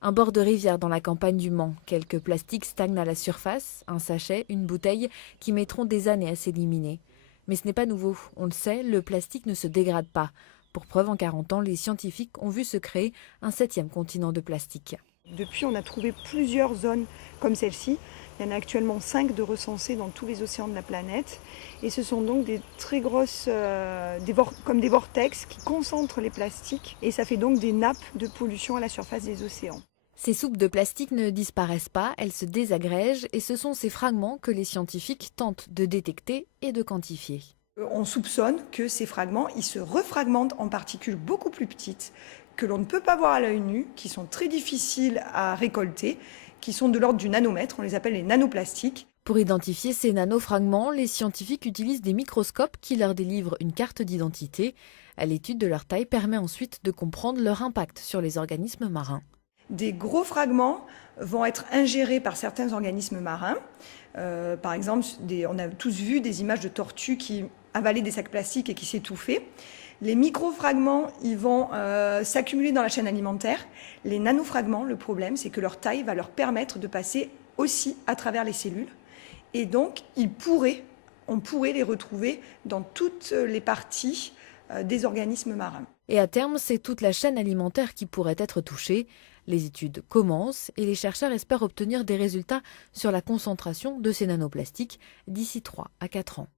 Un bord de rivière dans la campagne du Mans. Quelques plastiques stagnent à la surface, un sachet, une bouteille, qui mettront des années à s'éliminer. Mais ce n'est pas nouveau. On le sait, le plastique ne se dégrade pas. Pour preuve, en 40 ans, les scientifiques ont vu se créer un 7e continent de plastique. Depuis, on a trouvé plusieurs zones comme celle-ci. Il y en a actuellement 5 de recensées dans tous les océans de la planète. Et ce sont donc des très grosses, comme des vortex qui concentrent les plastiques. Et ça fait donc des nappes de pollution à la surface des océans. Ces soupes de plastique ne disparaissent pas, elles se désagrègent et ce sont ces fragments que les scientifiques tentent de détecter et de quantifier. On soupçonne que ces fragments, ils se refragmentent en particules beaucoup plus petites que l'on ne peut pas voir à l'œil nu, qui sont très difficiles à récolter, qui sont de l'ordre du nanomètre, on les appelle les nanoplastiques. Pour identifier ces nanofragments, les scientifiques utilisent des microscopes qui leur délivrent une carte d'identité. L'étude de leur taille permet ensuite de comprendre leur impact sur les organismes marins. Des gros fragments vont être ingérés par certains organismes marins. Par exemple, on a tous vu des images de tortues qui avalaient des sacs plastiques et qui s'étouffaient. Les microfragments, ils vont s'accumuler dans la chaîne alimentaire. Les nanofragments, le problème, c'est que leur taille va leur permettre de passer aussi à travers les cellules. Et donc, on pourrait les retrouver dans toutes les parties des organismes marins. Et à terme, c'est toute la chaîne alimentaire qui pourrait être touchée. Les études commencent et les chercheurs espèrent obtenir des résultats sur la concentration de ces nanoplastiques d'ici 3 à 4 ans.